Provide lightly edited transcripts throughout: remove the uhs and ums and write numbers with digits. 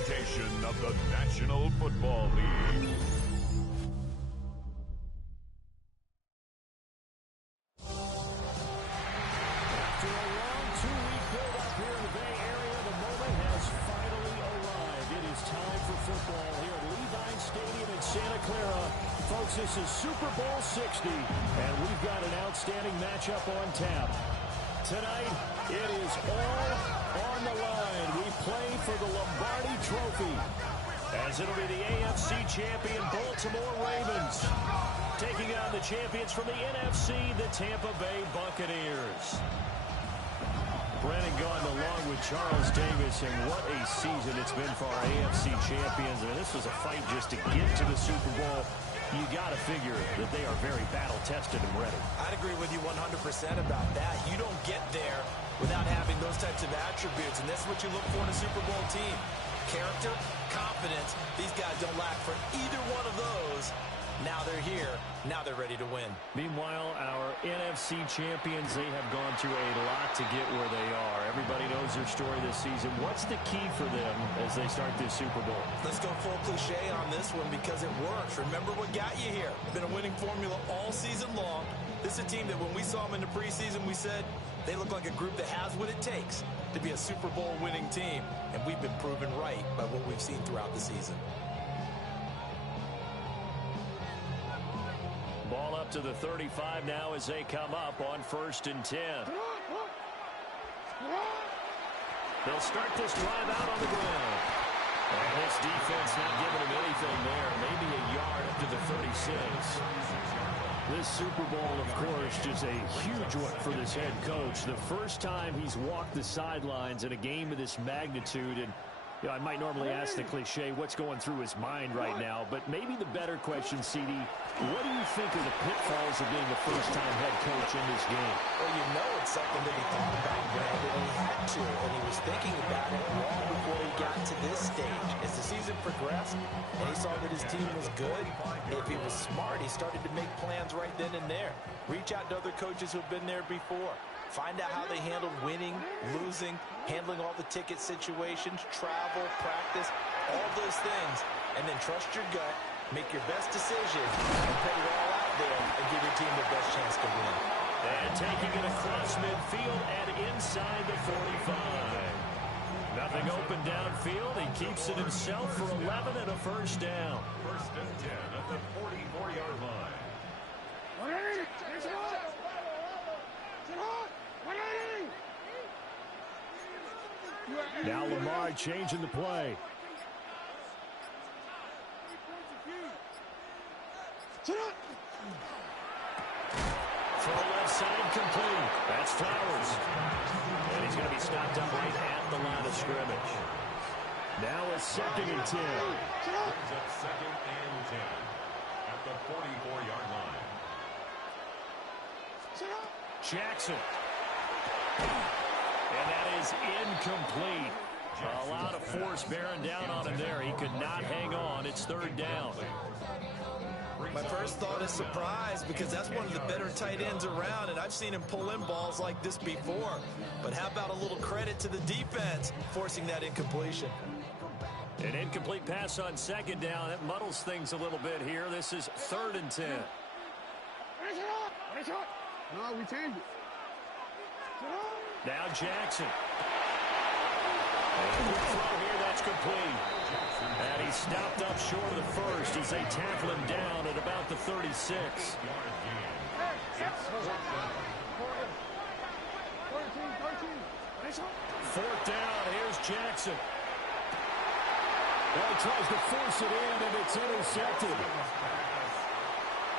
presentation of the National Football League. After a long two-week build-up here in the Bay Area, the moment has finally arrived. It is time for football here at Levi Stadium in Santa Clara. Folks, this is Super Bowl 60, and we've got an outstanding matchup on tap. Tonight, it is all on the line. We play for the Lombardi Trophy, as it'll be the AFC champion Baltimore Ravens taking on the champions from the NFC, the Tampa Bay Buccaneers. Brennan Gaughan along with Charles Davis, and what a season it's been for our AFC champions. I mean, this was a fight just to get to the Super Bowl. You got to figure that they are very battle-tested and ready. I'd agree with you 100% about that. You don't get there without having those types of attributes, and that's what you look for in a Super Bowl team. Character, confidence. These guys don't lack for either one of those. Now they're here. Now they're ready to win. Meanwhile, our NFC champions, they have gone through a lot to get where they are. Everybody knows their story this season. What's the key for them as they start this Super Bowl? Let's go full cliche on this one because it works. Remember what got you here. Been a winning formula all season long. This is a team that when we saw them in the preseason, we said they look like a group that has what it takes to be a Super Bowl winning team. And we've been proven right by what we've seen throughout the season. Ball up to the 35 now as they come up on 1st and 10. They'll start this drive out on the ground. And this defense not giving him anything there. Maybe a yard up to the 36. This Super Bowl, of course, just a huge one for this head coach. The first time he's walked the sidelines in a game of this magnitude. And you know, I might normally ask the cliche, what's going through his mind right now? But maybe the better question, CD, what do you think are the pitfalls of being a first-time head coach in this game? Well, you know it's something that he thought about, Brandon. He had to, and he was thinking about it long before he got to this stage. As the season progressed, and he saw that his team was good, if he was smart, he started to make plans right then and there. Reach out to other coaches who've been there before. Find out how they handled winning, losing, handling all the ticket situations, travel, practice, all those things. And then trust your gut, make your best decision, and put it all out there and give your team the best chance to win. And taking it across midfield and inside the 45. Nothing open downfield. He keeps it himself for 11 and a first down. 1st and 10 at the 44-yard line. Now Lamar changing the play. Throw left side complete. That's Flowers. And he's going to be stopped up right at the line of scrimmage. Now a 2nd and 10. Brings up 2nd and 10 at the 44-yard line. Jackson. And that is incomplete. A lot of force bearing down on him there. He could not hang on. It's 3rd down. My first thought is surprise because that's one of the better tight ends around, and I've seen him pull in balls like this before. But how about a little credit to the defense forcing that incompletion? An incomplete pass on 2nd down. That muddles things a little bit here. This is 3rd and 10. No, we changed it. Now Jackson. And the throw here, that's complete. And he's stopped up short of the first as they tackle him down at about the 36. 4th down, here's Jackson. Well, he tries to force it in, and it's intercepted.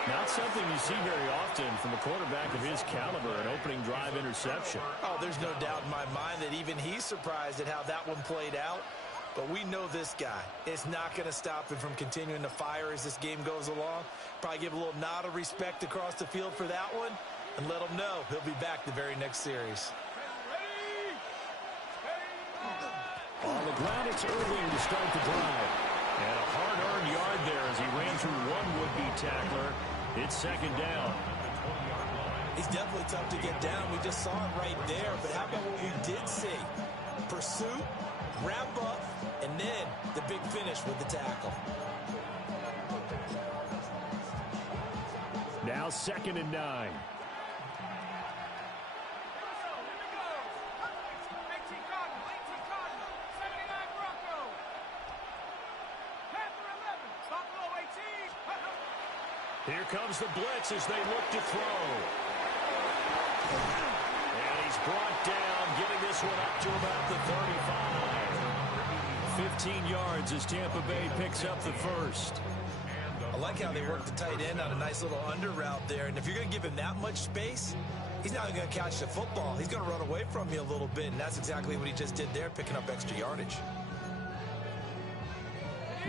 Not something you see very often from a quarterback of his caliber, an opening drive interception. Oh, there's no doubt in my mind that even he's surprised at how that one played out. But we know this guy. It's not going to stop him from continuing to fire as this game goes along. Probably give a little nod of respect across the field for that one and let him know he'll be back the very next series. On the ground, it's Irving to start the drive. And a hard-earned yard there as he ran through one would-be tackler. It's 2nd down. He's definitely tough to get down. We just saw it right there. But how about what we did see? Pursuit, wrap up, and then the big finish with the tackle. Now 2nd and 9. Here comes the blitz as they look to throw. And he's brought down, getting this one up to about the 35. 15 yards as Tampa Bay picks up the first. I like how they work the tight end on a nice little under route there. And if you're going to give him that much space, he's not going to catch the football. He's going to run away from you a little bit, and that's exactly what he just did there, picking up extra yardage.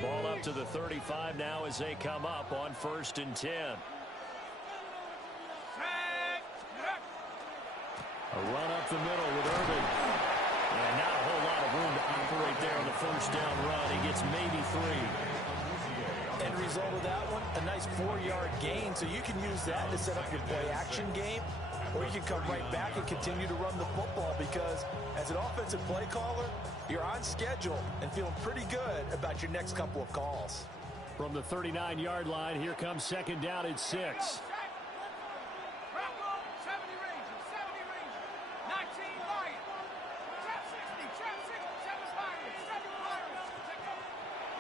Ball up to the 35 now as they come up on 1st and 10. A run up the middle with Irvin. And not a whole lot of room to operate there on the 1st down run. He gets maybe 3. End result of that one, a nice 4-yard gain. So you can use that to set up your play-action game, or you can come right back and continue to run the football because as an offensive play caller, you're on schedule and feeling pretty good about your next couple of calls. From the 39-yard line, here comes 2nd down at 6.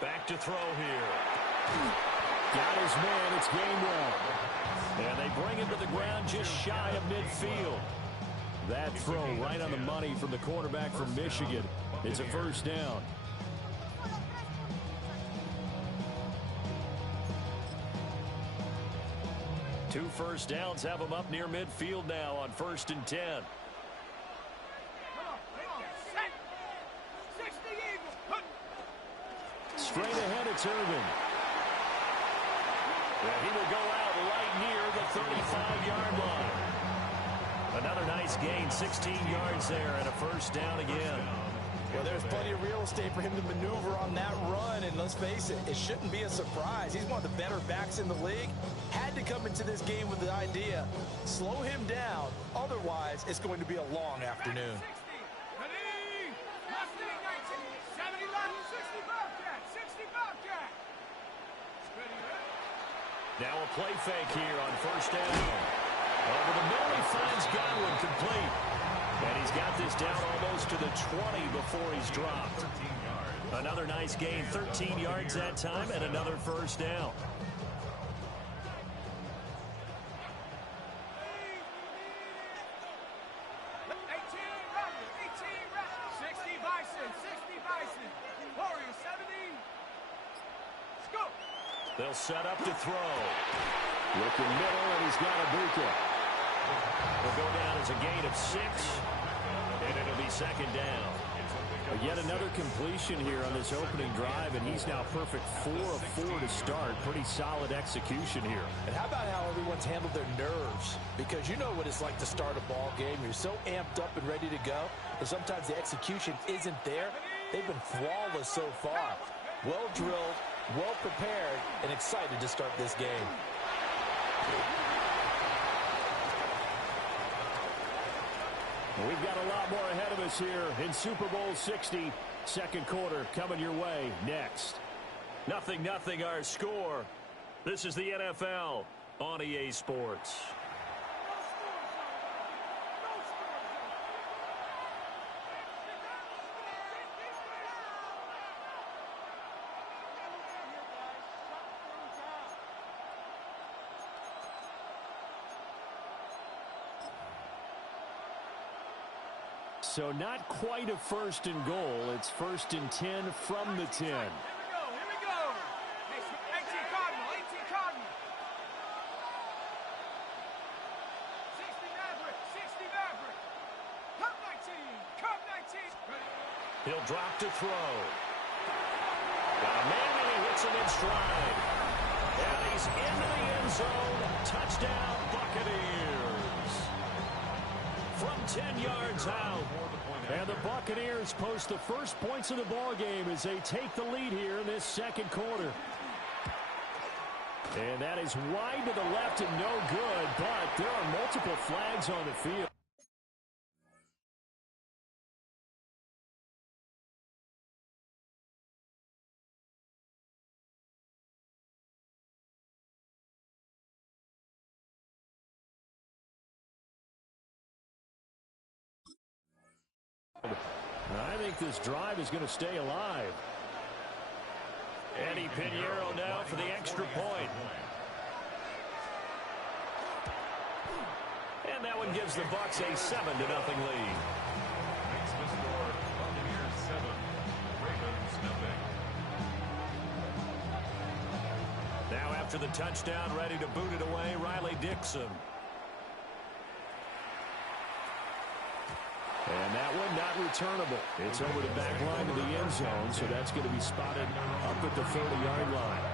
Back to throw here. Got his man. It's game 1. And they bring him to the ground just shy of midfield. That throw right on the money from the quarterback from Michigan. It's a 1st down. Two 1st downs have them up near midfield now on 1st and 10. Straight ahead, it's Irvin. Well, he will go out right near the 35-yard line. Another nice gain, 16 yards there, and a 1st down again. Well, there's plenty of real estate for him to maneuver on that run, and let's face it, it shouldn't be a surprise. He's one of the better backs in the league. Had to come into this game with the idea, slow him down, otherwise it's going to be a long afternoon. Now a play fake here on 1st down. Over the middle, he finds Godwin complete. And he's got this down almost to the 20 before he's dropped. Another nice gain, 13 yards that time, and another 1st down. They'll set up to throw. Looking middle, and he's got Ibuka. Will go down as a gain of 6, and it'll be 2nd down. Yet another completion here on this opening drive, and he's now perfect 4 of 4 to start. Pretty solid execution here. And how about how everyone's handled their nerves? Because you know what it's like to start a ball game. You're so amped up and ready to go, and sometimes the execution isn't there. They've been flawless so far. Well drilled, well prepared, and excited to start this game. We've got a lot more ahead of us here in Super Bowl 60. 2nd quarter coming your way next. 0-0 our score. This is the NFL on EA Sports. So not quite a 1st and goal. It's 1st and 10 from the 10. Here we go. 18 Cardinal, 18 Cardinal. 60 Maverick, 60 Maverick. Cup 19, Cup 19. He'll drop to throw. Got a man and he hits him in stride. And he's into the end zone. Touchdown, Buccaneers. From 10 yards out. And the Buccaneers post the first points of the ball game as they take the lead here in this 2nd quarter. And that is wide to the left and no good, but there are multiple flags on the field. I think this drive is going to stay alive. Eddie Pinheiro now for the extra point. And that one gives the Bucs a 7-0 lead. Makes the score Buccaneers 7, Ravens 0. Now after the touchdown, ready to boot it away, Riley Dixon. And that one not returnable. It's over the back line of the end zone, so that's going to be spotted up at the 30-yard line.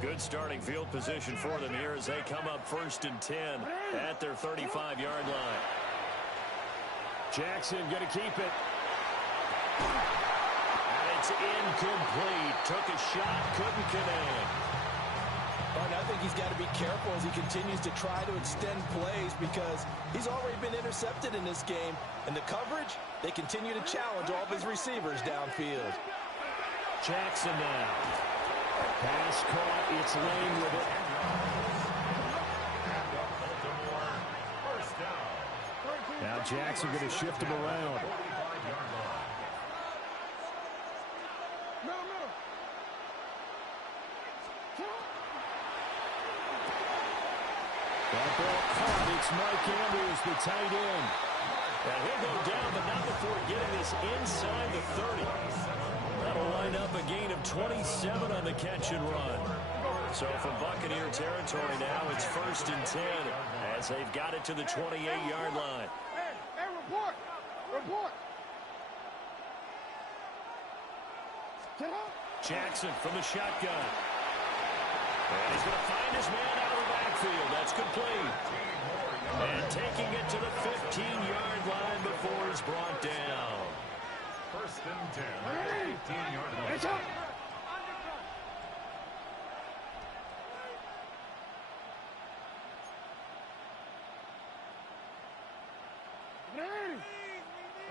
Good starting field position for them here as they come up 1st and 10 at their 35-yard line. Jackson going to keep it. And it's incomplete. Took a shot, couldn't connect. And I think he's got to be careful as he continues to try to extend plays because he's already been intercepted in this game. And the coverage, they continue to challenge all of his receivers downfield. Jackson now. Pass caught. It's Lane with it. Now Jackson going to shift him around. That ball caught. It's Mike Andrews, the tight end. Now he'll go down, but not before getting this inside the 30. That'll line up a gain of 27 on the catch and run. So from Buccaneer territory now, it's 1st and 10 as they've got it to the 28-yard line. Hey, report! Report! Get up! Jackson from the shotgun. And he's going to find his man out of the backfield. That's complete. And taking it to the 15-yard line before he's brought down. 1st and 10, 15-yard line. It's up!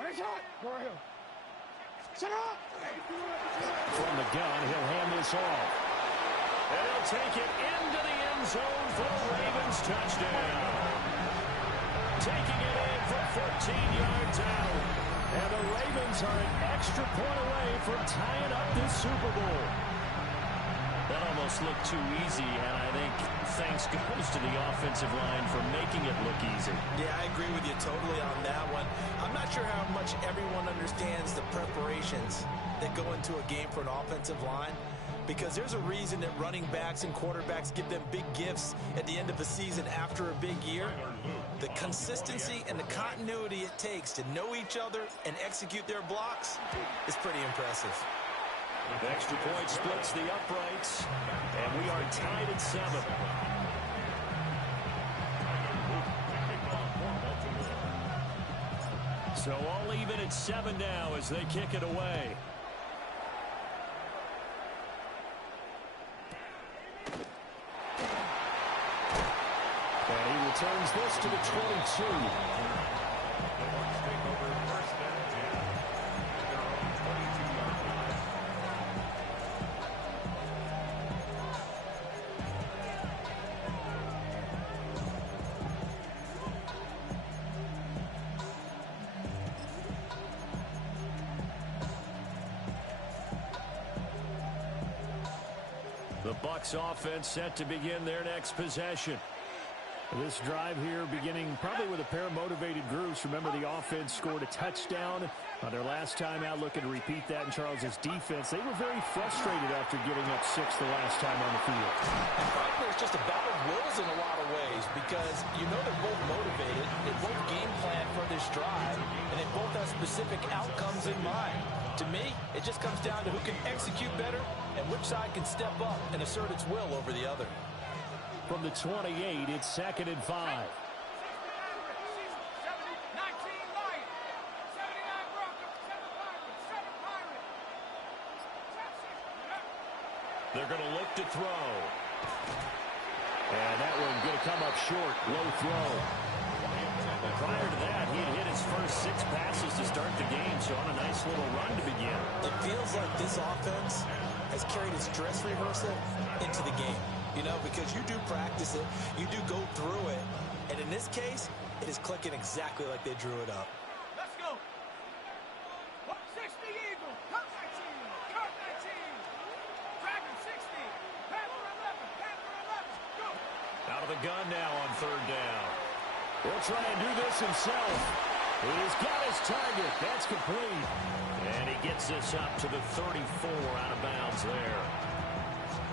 It's up! Go ahead. Sit up! From the gun, he'll hand this off. And he'll take it into the end zone for the Ravens touchdown. Taking it in from 14 yards out. And the Ravens are an extra point away from tying up this Super Bowl. That almost looked too easy, and I think thanks goes to the offensive line for making it look easy. Yeah, I agree with you totally on that one. I'm not sure how much everyone understands the preparations that go into a game for an offensive line, because there's a reason that running backs and quarterbacks give them big gifts at the end of the season after a big year. The consistency and the continuity it takes to know each other and execute their blocks is pretty impressive. The extra point splits the uprights, and we are tied at 7. So all even at 7 now as they kick it away. And he returns this to the 22. The Bucs offense set to begin their next possession. This drive here beginning probably with a pair of motivated groups. Remember, the offense scored a touchdown on their last time out. Looking to repeat that in Charles's defense. They were very frustrated after giving up 6 the last time on the field. And frankly, it's just a battle of wills in a lot of ways because you know they're both motivated. They both game plan for this drive, and they both have specific outcomes in mind. To me, it just comes down to who can execute better and which side can step up and assert its will over the other. From the 28, it's 2nd and 5. They're going to look to throw. And that one going to come up short. Low throw. Prior to that, he had hit his first 6 passes to start the game, so on a nice little run to begin. It feels like this offense has carried its dress rehearsal into the game. You know, because you do practice it, you do go through it, and in this case, it is clicking exactly like they drew it up. Let's go. 60 Eagle. Cut 19. Cut 19. Dragon 60. Panther 11. Panther 11. Go. Out of the gun now on third down. He'll try and do this himself. He's got his target. That's complete. And he gets this up to the 34 out of bounds there.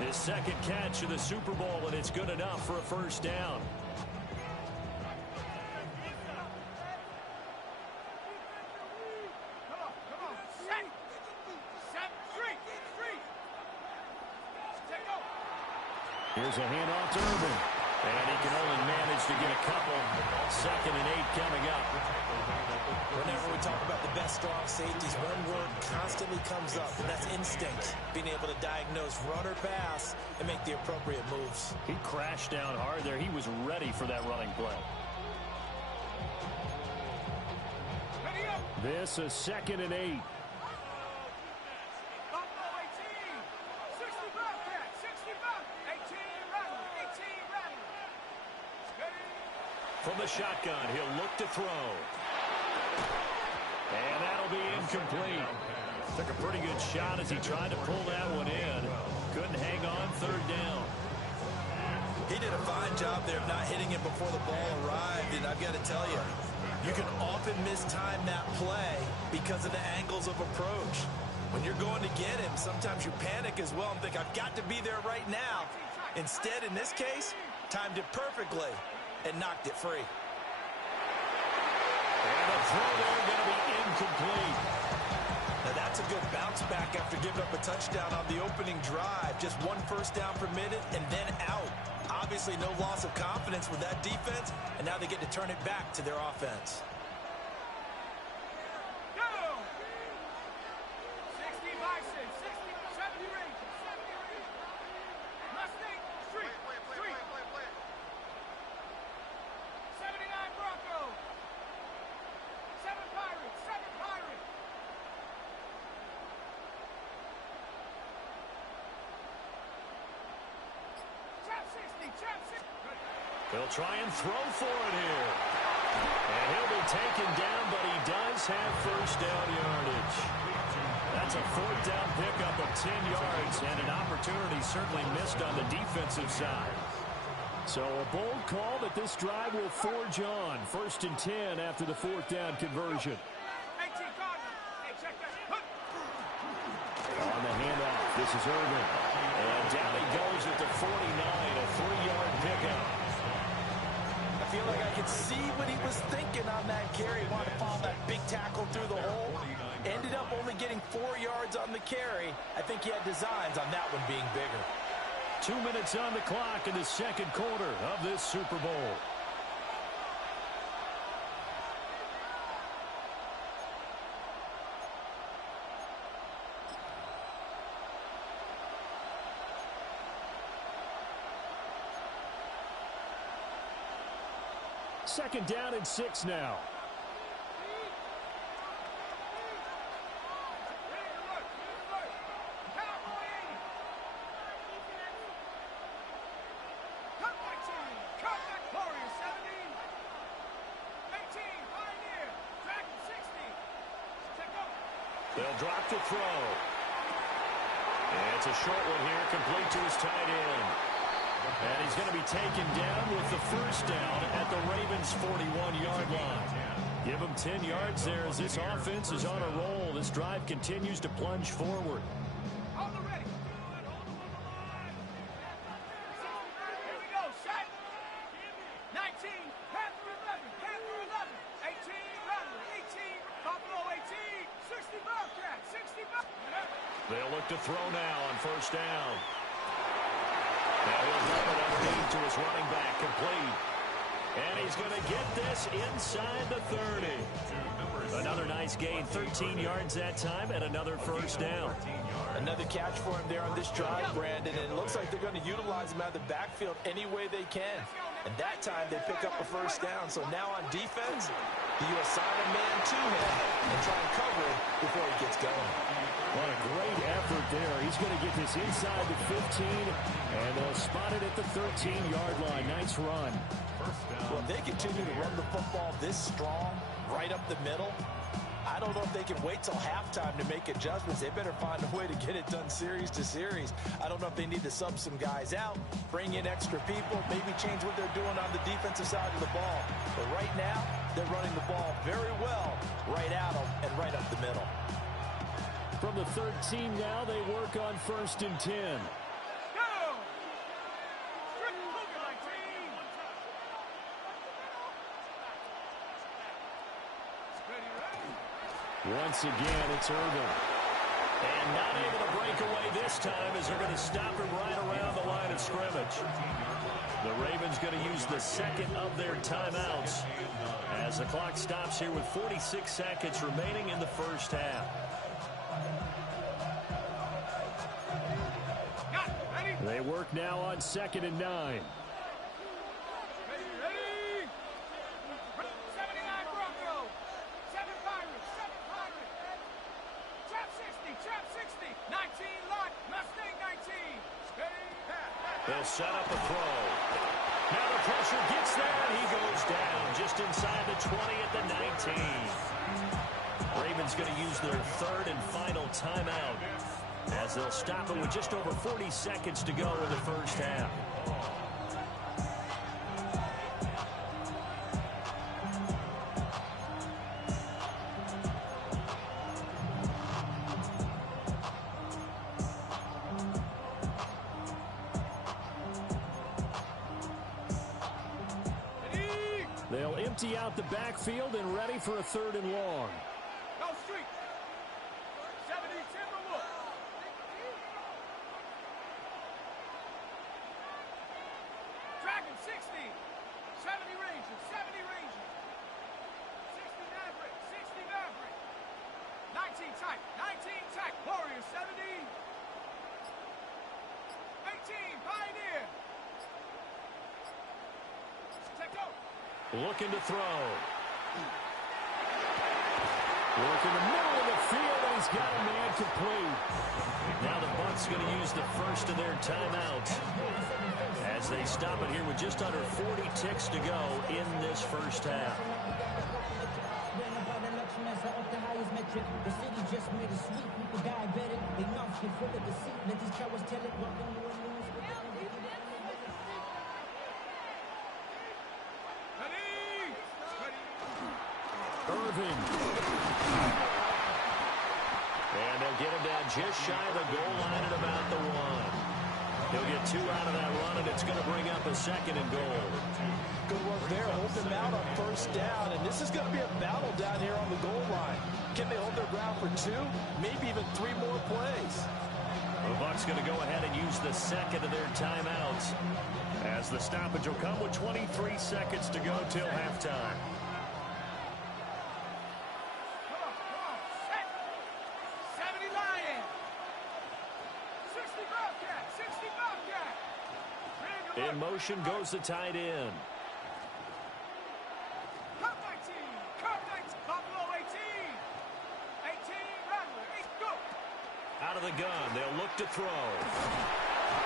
His second catch of the Super Bowl, and it's good enough for a first down. Come on. Set. Set. Three. Take go. Here's a handoff to Urban. And he can only manage to get a couple. 2nd and 8 coming up. Whenever we talk about the best strong safeties, one word constantly comes up, and that's instinct. Being able to diagnose run or pass and make the appropriate moves. He crashed down hard there. He was ready for that running play. Ready up. This is 2nd and 8. Buffalo 18. 60 Bobcat. 60 Bobcat. 18 Rattler. 18 Rattler. Ready. From the shotgun, he'll look to throw. And that'll be incomplete. Took a pretty good shot as he tried to pull that one in. Couldn't hang on third down. He did a fine job there of not hitting it before the ball arrived, and I've got to tell you, you can often mistime that play because of the angles of approach. When you're going to get him, sometimes you panic as well and think, I've got to be there right now. Instead, in this case, timed it perfectly and knocked it free. And the throw there going to be incomplete. Now that's a good bounce back after giving up a touchdown on the opening drive. Just one first down permitted and then out. Obviously no loss of confidence with that defense, and now they get to turn it back to their offense. Go. 60 Bison. 60. 70 Rangers. 70 Rangers. Mustang. Street. Street. 79 Broncos. 7 Pirates. 7 Pirates. Trap 60. Trap 60. He'll try and throw for it here. And he'll be taken down, but he does have first down yardage. That's a 4th down pickup of 10 yards, and an opportunity certainly missed on the defensive side. So a bold call that this drive will forge on. 1st and 10 after the 4th down conversion. 18 Cardinals. Hey, check that. Hook. On the handoff, this is Urban. And down he goes at the 49, a 3-yard pickup. I feel like I could see what he was thinking on that carry. He wanted to follow that big tackle through the hole. Ended up only getting 4 yards on the carry. I think he had designs on that one being bigger. 2 minutes on the clock in the second quarter of this Super Bowl. Second down and 6 now. They'll drop to throw. And it's a short one here, complete to his tight end. And he's going to be taken down with the first down at the Ravens' 41-yard line. Give him 10 yards there as this offense is on a roll. This drive continues to plunge forward. Hold it ready. Here we go. Set. 19. Panther 11. Panther 11. 18. Rattler. 18. Buffalo 18. 60 Bobcat. 60 Bobcat. They'll look to throw now on first down. Now he'll dump it underneath to his running back, complete. And he's going to get this inside the 30. Another nice gain, 13 yards that time, and another first down. Another catch for him there on this drive, Brandon, and it looks like they're going to utilize him out of the backfield any way they can. And that time they pick up a first down. So now on defense, you assign a man to him and try and cover it before he gets going. What a great effort there. He's going to get this inside the 15, and they'll spot it at the 13-yard line. Nice run. Well, if they continue to run the football this strong, right up the middle, I don't know if they can wait till halftime to make adjustments. They better find a way to get it done series to series. I don't know if they need to sub some guys out, bring in extra people, maybe change what they're doing on the defensive side of the ball. But right now, they're running the ball very well right at them and right up the middle. From the 13 now, they work on 1st and 10. Once again, it's Irvin. And not able to break away this time as they're going to stop him right around the line of scrimmage. The Ravens going to use the second of their timeouts as the clock stops here with 46 seconds remaining in the first half. They work now on 2nd and 9. They'll set up a throw. Now the pressure gets there, and he goes down just inside the 20 at the 19. Ravens going to use their 3rd and final timeout as they'll stop it with just over 40 seconds to go in the first half. They'll empty out the backfield and ready for a 3rd and long. Go street. 70, Timberwolf. Dragon 60. 70 Rangers. 70 Rangers. 60 Maverick. 60 Maverick. 19 type. 19 type. Warriors 70. 18 Pioneer. Take over. Looking to throw. Work in the middle of the field, and he's got a man complete. Now the Bucs going to use the first of their timeouts as they stop it here with just under 40 ticks to go in this first half. The city just made a sweep. People diabetic. They mouths get full of deceit. Let these cowards tell it. Welcome to a news. Irvin. And they'll get him down just shy of the goal line at about the 1. He'll get 2 out of that run, and it's going to bring up a 2nd and goal. Good work there. Hold them out on 1st down, and this is going to be a battle down here on the goal line. Can they hold their ground for 2, maybe even 3 more plays? The Bucs going to go ahead and use the 2nd of their timeouts as the stoppage will come with 23 seconds to go till halftime. In motion goes the tight end. Cup 19, Cup 19, Buffalo 18, 18, Rattler, 8, go. Out of the gun, they'll look to throw.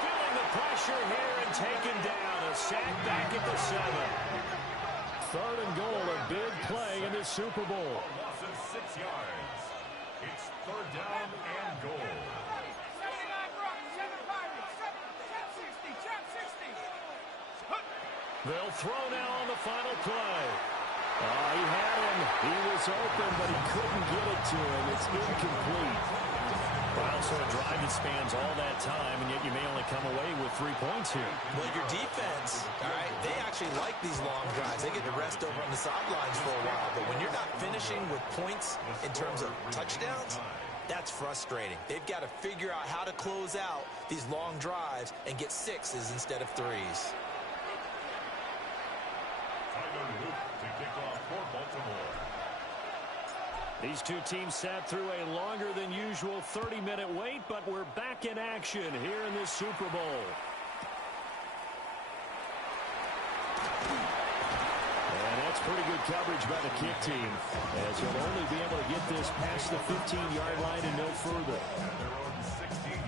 Feeling the pressure here and taken down. A sack back at the 7. 3rd and goal, a big play in the Super Bowl. Loss of 6 yards. It's 3rd down and goal. They'll throw now on the final play. He had him. He was open, but he couldn't get it to him. It's incomplete. Well, so a drive that spans all that time, and yet you may only come away with 3 points here. Well, your defense, all right, they actually like these long drives. They get to rest over on the sidelines for a while. But when you're not finishing with points in terms of touchdowns, that's frustrating. They've got to figure out how to close out these long drives and get 6s instead of 3s. To kick off for Baltimore. These two teams sat through a longer than usual 30-minute wait, but we're back in action here in this Super Bowl. And that's pretty good coverage by the kick team, as he'll only be able to get this past the 15-yard line and no further. At their own 16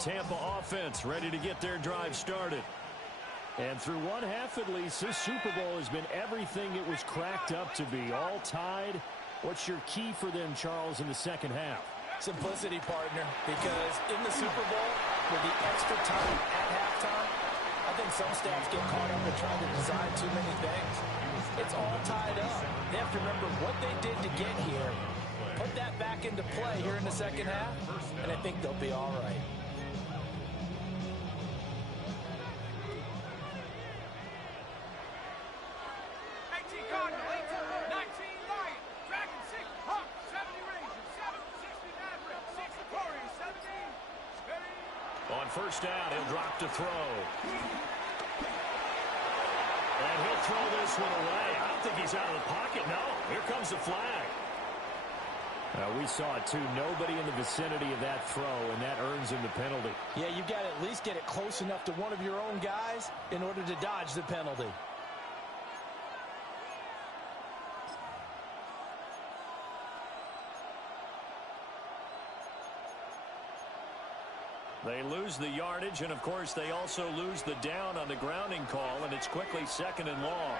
Tampa offense ready to get their drive started. And through one half at least, this Super Bowl has been everything it was cracked up to be. All tied. What's your key for them, Charles, in the second half? Simplicity, partner, because in the Super Bowl, with the extra time at halftime, I think some staffs get caught up in trying to design too many things. It's all tied up. They have to remember what they did to get here, put that back into play here in the second half, and I think they'll be all right. On first down, he'll drop to throw. And he'll throw this one away. I don't think he's out of the pocket. No, here comes the flag. We saw it, too. Nobody in the vicinity of that throw, and that earns him the penalty. Yeah, you've got to at least get it close enough to one of your own guys in order to dodge the penalty. They lose the yardage, and, of course, they also lose the down on the grounding call, and it's quickly second and long.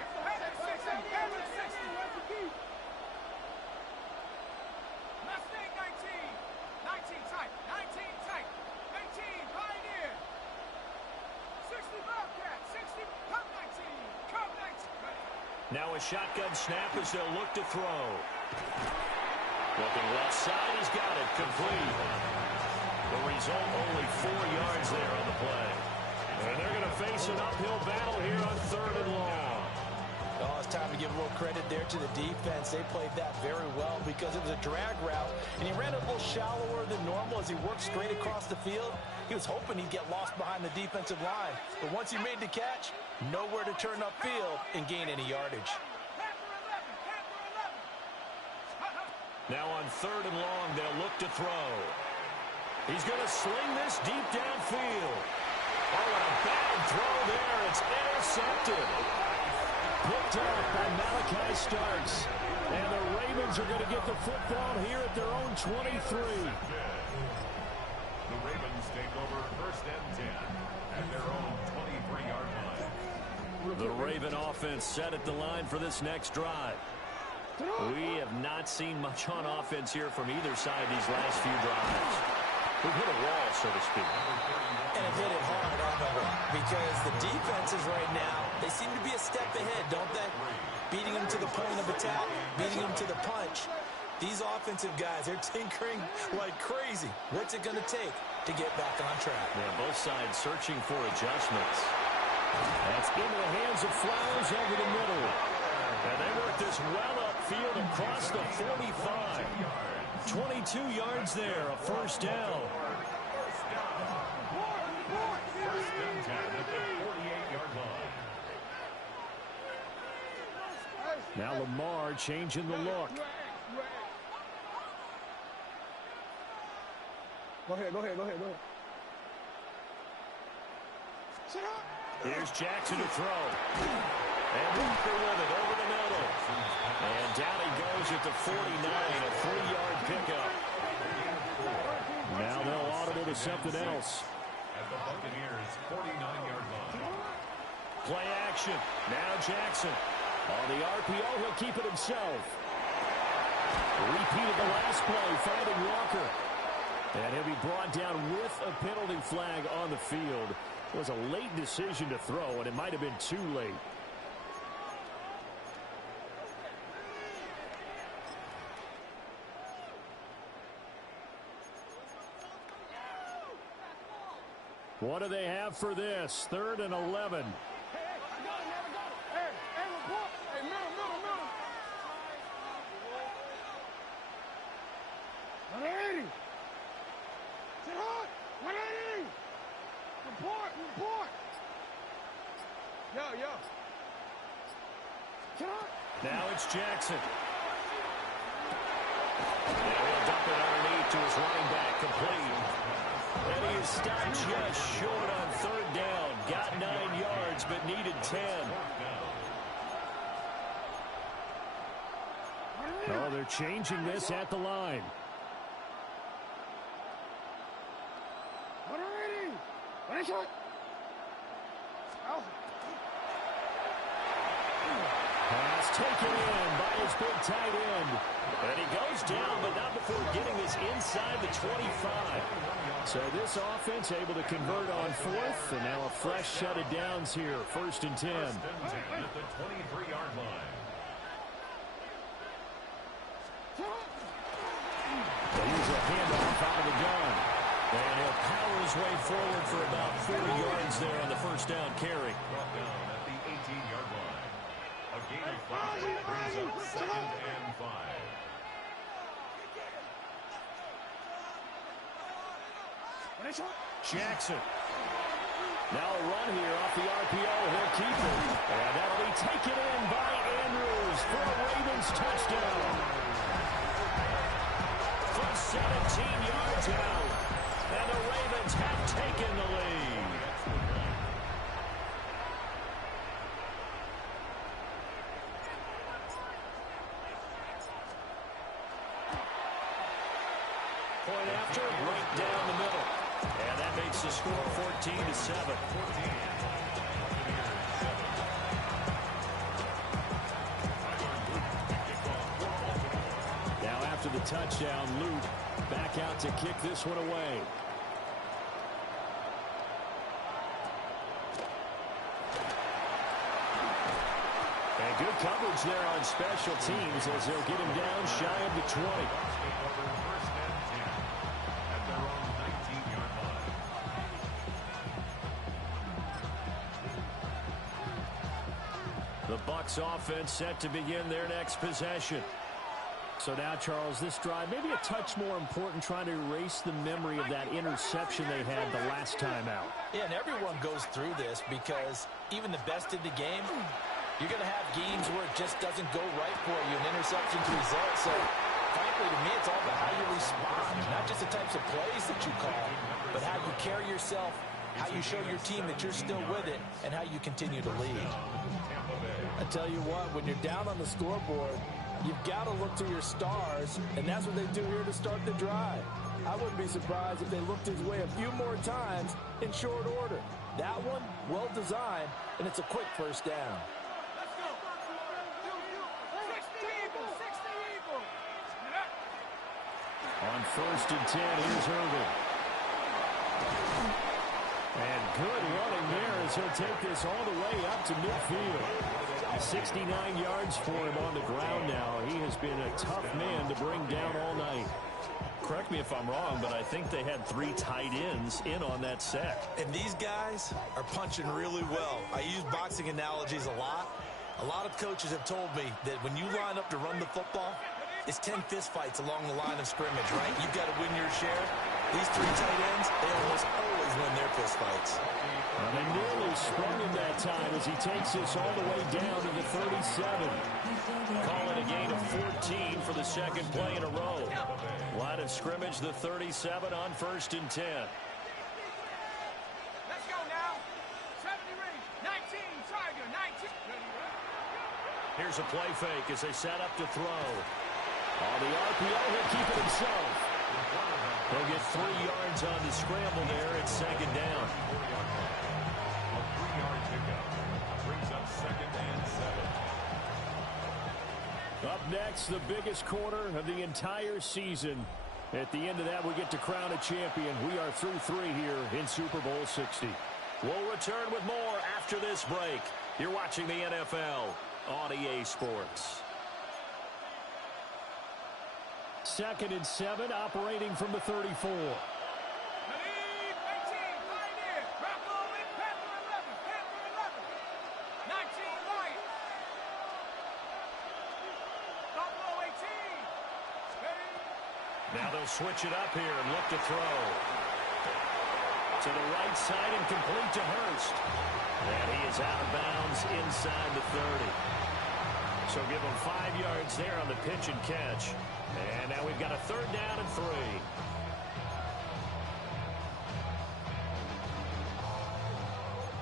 Now a shotgun snap as they'll look to throw. Looking left side, he's got it, complete. The result, only 4 yards there on the play. And they're going to face an uphill battle here on third and long. Oh, it's time to give a little credit there to the defense. They played that very well because it was a drag route, and he ran a little shallower than normal as he worked straight across the field. He was hoping he'd get lost behind the defensive line. But once he made the catch, nowhere to turn upfield and gain any yardage. Now on third and long, they'll look to throw. He's going to sling this deep downfield. Oh, and a bad throw there. It's intercepted. Picked up by Malachi Starks. And the Ravens are going to get the football here at their own 23. The Ravens take over first and 10 at their own 23-yard line. The Raven offense set at the line for this next drive. We have not seen much on offense here from either side these last few drives. We've hit a wall, so to speak. And have hit it hard, haven't we? Because the defenses right now, they seem to be a step ahead, don't they? Beating them to the point of attack, beating them to the punch. These offensive guys, they're tinkering like crazy. What's it going to take to get back on track? Yeah, both sides searching for adjustments. That's into the hands of Flowers over the middle. And they work this well upfield across the 45. 22 yards there, a first down. First and 10 at the 48-yard line. Now Lamar changing the look. Go ahead. Here's Jackson to throw. And Walker with it over the middle. And down he goes at the 49, a 3-yard pickup. Now they'll audible to something else. At the Buccaneers' 49-yard line. Play action. Now Jackson. On the RPO, he'll keep it himself. Repeated the last play, finding Walker. And he'll be brought down with a penalty flag on the field. It was a late decision to throw, and it might have been too late. What do they have for this? 3rd and 11. Now it's Jackson. And he'll dump it underneath to his running back, complete. And he is stopped just short on 3rd down. Got 9 yards, but needed 10. Oh, they're changing this at the line. Pass taken in by his big tight end. And he goes down, but not before getting this inside the 25. So this offense able to convert on fourth, and now a fresh set of downs here, 1st and 10. At the 23-yard line. Here's a handoff out of the gun. And he'll power his way forward for about 40 yards there on the first down carry. Brought down at the 18-yard line. A gain of 5 brings up 2nd and 5. Jackson. Now a run here off the RPO. He'll keep it. And that'll be taken in by Andrews for a Ravens touchdown. From 17 yards out. And the Ravens have taken the lead. Point after, right down the middle. And that makes the score 14-7. Now after the touchdown, Luke back out to kick this one away. And good coverage there on special teams as they'll get him down shy of the 20. The Bucs offense set to begin their next possession. So now, Charles, this drive maybe a touch more important, trying to erase the memory of that interception they had the last time out. Yeah, and everyone goes through this because even the best in the game, you're going to have games where it just doesn't go right for you, and interceptions result. So, frankly, to me, it's all about how you respond, not just the types of plays that you call, but how you carry yourself, how you show your team that you're still with it, and how you continue to lead. I tell you what, when you're down on the scoreboard, you've got to look to your stars, and that's what they do here to start the drive. I wouldn't be surprised if they looked his way a few more times in short order. That one, well designed, and it's a quick first down. Let's go. 60 Eagles, 60 Eagles. On 1st and 10, here's Irvin. And good running there as he'll take this all the way up to midfield. 69 yards for him on the ground now. He has been a tough man to bring down all night. Correct me if I'm wrong, but I think they had 3 tight ends in on that set. And these guys are punching really well. I use boxing analogies a lot. A lot of coaches have told me that when you line up to run the football, it's 10 fist fights along the line of scrimmage, right? You've got to win your share. These 3 tight ends, they almost always win their fist fights. And they nearly sprung him that time as he takes this all the way down to the 37. Call it a gain of 14 for the second play in a row. Line of scrimmage, the 37 on 1st and 10. Let's go now. 70 range. 19, Tiger, 19. Here's a play fake as they set up to throw. On the RPO, he'll keep it himself. He'll get 3 yards on the scramble there. It's 2nd down. A 3-yard pickup brings up 2nd and 7. Up next, the biggest quarter of the entire season. At the end of that, we get to crown a champion. We are through 3 here in Super Bowl 60. We'll return with more after this break. You're watching the NFL on EA Sports. 2nd and 7, operating from the 34. Now they'll switch it up here and look to throw. To the right side and complete to Hurst. And he is out of bounds inside the 30. So give him 5 yards there on the pitch and catch. And now we've got a 3rd down and 3.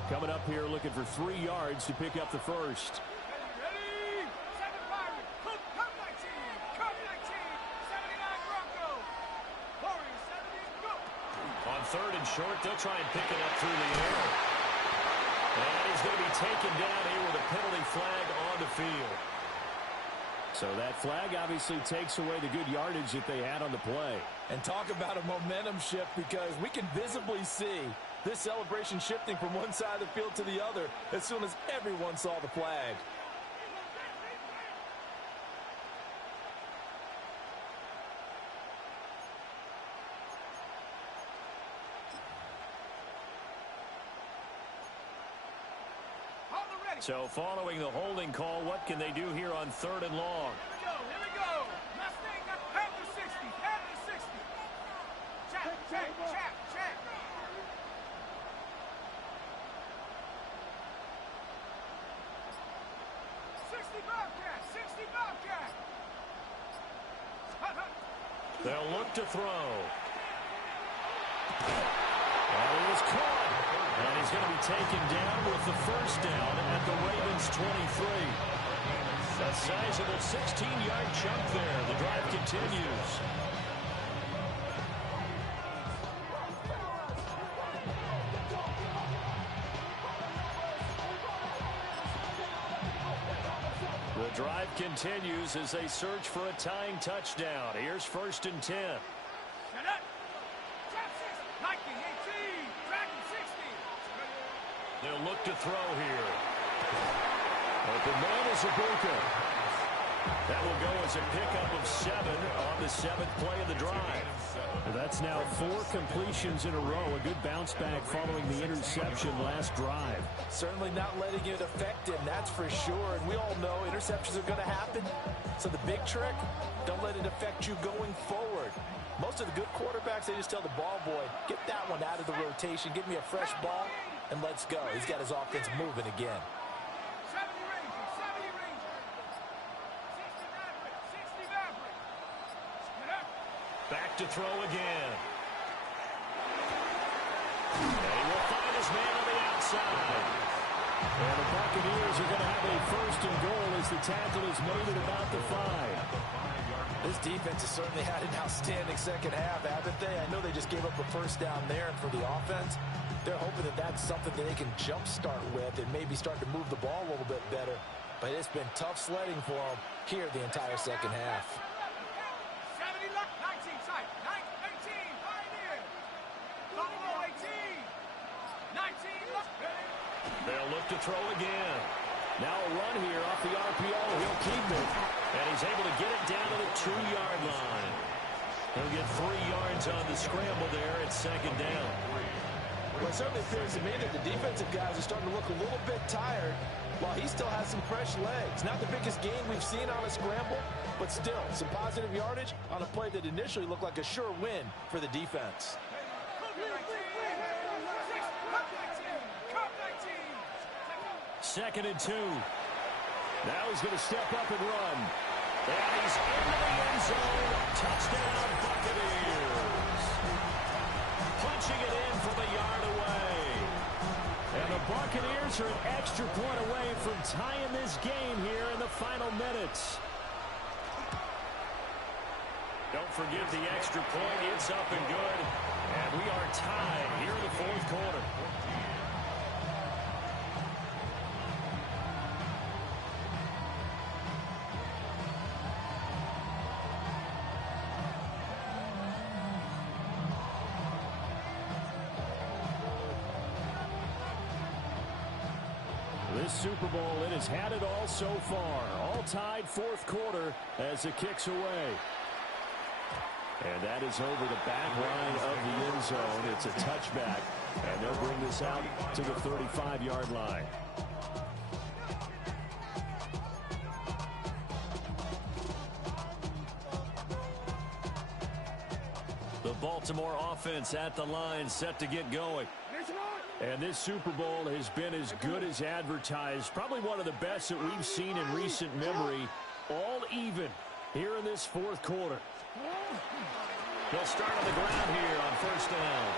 Coming up here looking for 3 yards to pick up the first. On 3rd and short. They'll try and pick it up through the air. And he's going to be taken down here with a penalty flag on the field. So that flag obviously takes away the good yardage that they had on the play. And talk about a momentum shift, because we can visibly see this celebration shifting from one side of the field to the other as soon as everyone saw the flag. So following the holding call, what can they do here on 3rd and long? Here we go. Mustang at the 60. At the 60. Check. 60 Bobcat. 60 Bobcat. They'll look to throw. And he was caught. And he's going to be taken down with the first down at the Ravens 23. A sizable 16-yard chunk there. The drive continues. The drive continues as they search for a tying touchdown. Here's 1st and 10. They'll look to throw here. Open man is Ibuka. That will go as a pickup of 7 on the 7th play of the drive. That's now 4 completions in a row. A good bounce back following the interception last drive. Certainly not letting it affect him, that's for sure. And we all know interceptions are going to happen. So the big trick, don't let it affect you going forward. Most of the good quarterbacks, they just tell the ball boy, get that one out of the rotation, give me a fresh ball, and let's go. He's got his offense moving again. 70 Rangers, 70 Rangers. 60 Mavericks, 60 Mavericks. Back to throw again. And he will find his man on the outside. And the Buccaneers are going to have a 1st and goal as the tackle is made at about the 5. This defense has certainly had an outstanding second half, haven't they? I know they just gave up a first down there, and for the offense, they're hoping that that's something that they can jumpstart with and maybe start to move the ball a little bit better. But it's been tough sledding for them here the entire second half. 70, 19, tight, 18, Pioneer. Buffalo 18, 19, they'll look to throw again. Now a run here off the RPO. He'll keep it. And he's able to get it down to the 2-yard line. He'll get 3 yards on the scramble there at 2nd down. Well, it certainly appears to me that the defensive guys are starting to look a little bit tired while he still has some fresh legs. Not the biggest gain we've seen on a scramble, but still some positive yardage on a play that initially looked like a sure win for the defense. 2nd and 2. Now he's going to step up and run. And he's into the end zone. Touchdown, Buccaneers. Punching it in from a yard away. And the Buccaneers are an extra point away from tying this game here in the final minutes. Don't forget the extra point. It's up and good. And we are tied here in the 4th quarter. This Super Bowl, it has had it all so far. All tied 4th quarter as it kicks away. And that is over the back line of the end zone. It's a touchback, and they'll bring this out to the 35-yard line. The Baltimore offense at the line, set to get going. And this Super Bowl has been as good as advertised. Probably one of the best that we've seen in recent memory. All even here in this 4th quarter. They'll start on the ground here on 1st down.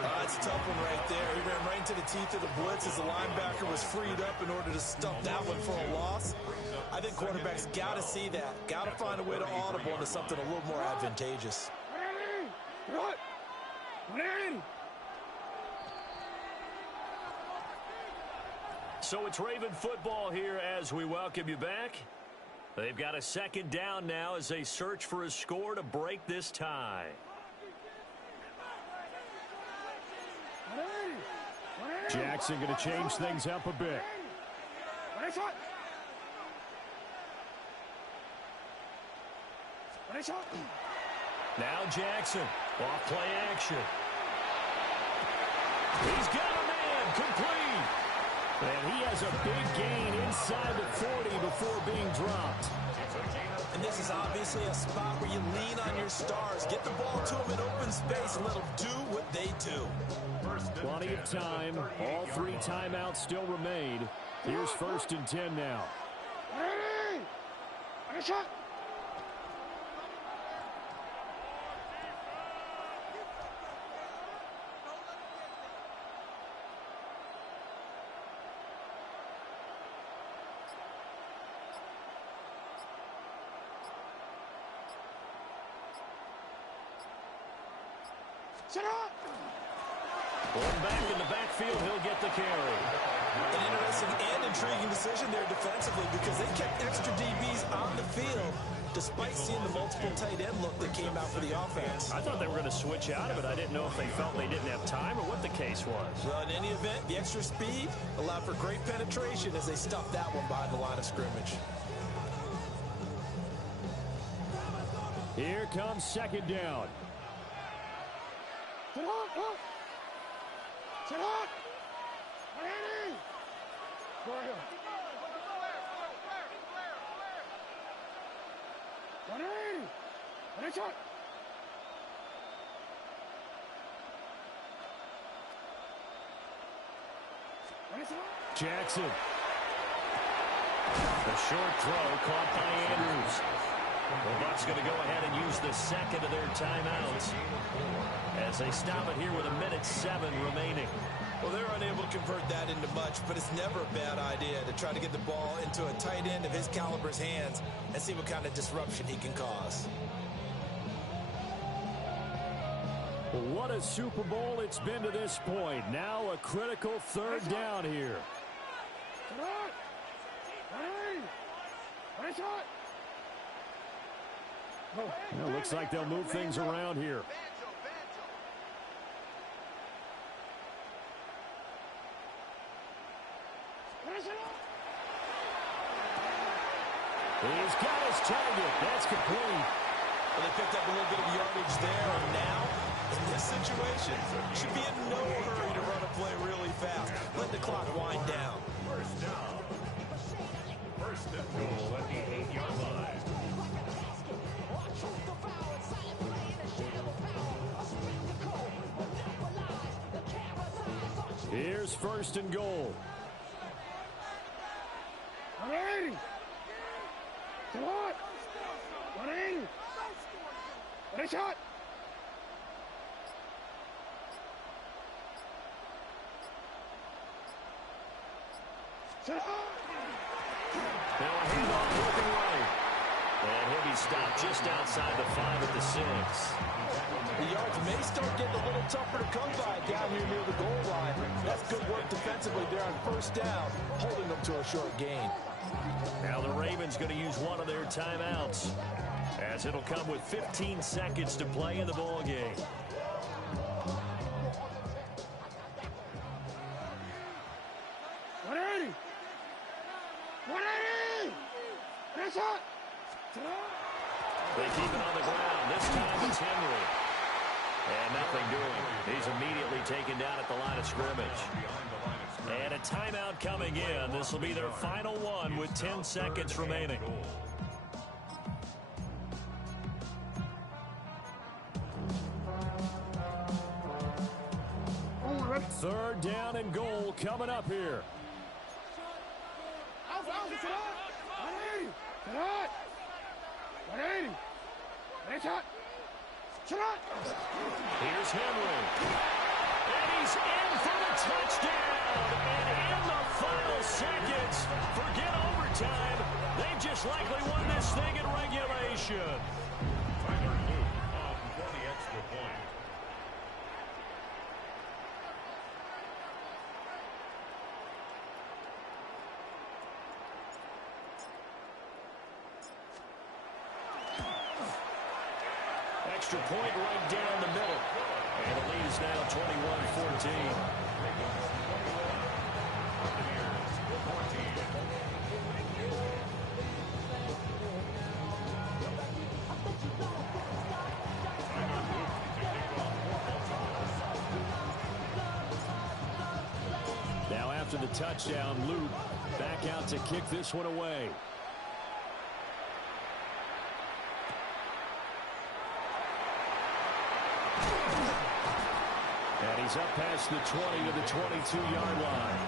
That's a tough one right there. He ran right into the teeth of the blitz as the linebacker was freed up in order to stump that one for a loss. I think quarterbacks got to see that. Got to find a way to audible into something a little more advantageous. So it's Raven football here as we welcome you back. They've got a second down now as they search for a score to break this tie. Jackson going to change things up a bit. Now Jackson, off play action. He's got a man, complete. And he has a big gain inside the 40 before being dropped. And this is obviously a spot where you lean on your stars. Get the ball to them in open space and let them do what they do. Plenty of time. All 3 timeouts still remain. Here's 1st and 10 now. Going back in the backfield, he'll get the carry. An interesting and intriguing decision there defensively because they kept extra DBs on the field despite seeing the multiple tight end look that came out for the offense. I thought they were going to switch out of it. I didn't know if they felt they didn't have time or what the case was. Well, in any event, the extra speed allowed for great penetration as they stuffed that one behind the line of scrimmage. Here comes 2nd down. Jackson. The short throw caught by Andrews. The Bucs going to go ahead and use the second of their timeouts as they stop it here with 1:07 remaining. Well, they're unable to convert that into much, but it's never a bad idea to try to get the ball into a tight end of his caliber's hands and see what kind of disruption he can cause. What a Super Bowl it's been to this point. Now a critical 3rd down here. Well, looks like they'll move things around here. He's got his target. That's complete. Well, they picked up a little bit of yardage there, and now, in this situation, you should be in no hurry to run a play really fast. Let the clock wind down. First down. First and goal at the 8-yard line. Here's 1st and goal. 180. Come on. 180. Ready, shot. Now a handoff looking right. And he'll be stopped just outside the 5 at the 6. The yards may start getting a little tougher to come by down here near the goal line. That's good work defensively there on 1st down, holding them to a short gain. Now the Ravens going to use one of their timeouts, as it'll come with 15 seconds to play in the ball game. They keep it on the ground. This time it's Henry. And nothing doing. He's immediately taken down at the line of scrimmage. And a timeout coming in. This will be their final one with 10 seconds remaining. Third down and goal coming up here. Here's Henry. And he's in for the touchdown. And in the final seconds, forget overtime. They just likely won this thing in regulation. Tyler Luke on for the extra point. extra point right down the middle. And the lead is now 21-14. Now after the touchdown, Luke back out to kick this one away. And he's up past the 20 to the 22-yard line.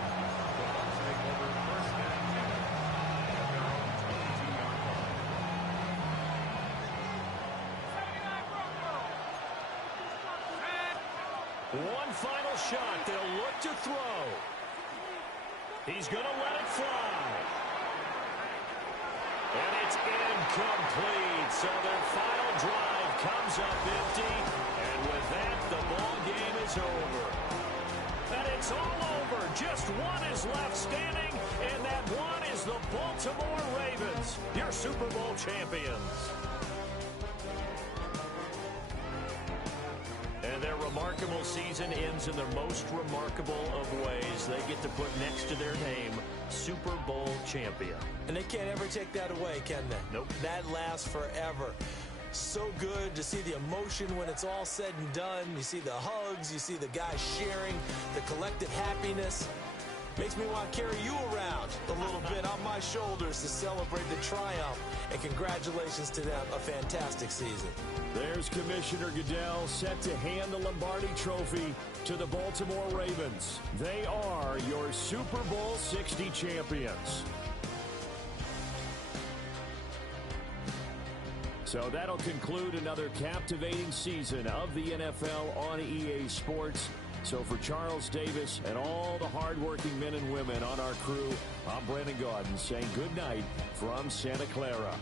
One final shot. They'll look to throw. He's going to let it fly. And it's incomplete. So their final drive comes up empty. And with that, the ball game is over. And it's all over. Just one is left standing, and that one is the Baltimore Ravens, your Super Bowl champions. And their remarkable season ends in the most remarkable of ways. They get to put next to their name, Super Bowl champion. And they can't ever take that away, can they? Nope. That lasts forever. So good to see the emotion when it's all said and done. You see the hugs, you see the guys sharing, the collective happiness. Makes me want to carry you around a little bit on my shoulders to celebrate the triumph. And congratulations to them, a fantastic season. There's Commissioner Goodell set to hand the Lombardi Trophy to the Baltimore Ravens. They are your Super Bowl 60 champions. So that'll conclude another captivating season of the NFL on EA Sports. So for Charles Davis and all the hardworking men and women on our crew, I'm Brandon Gaudin saying good night from Santa Clara.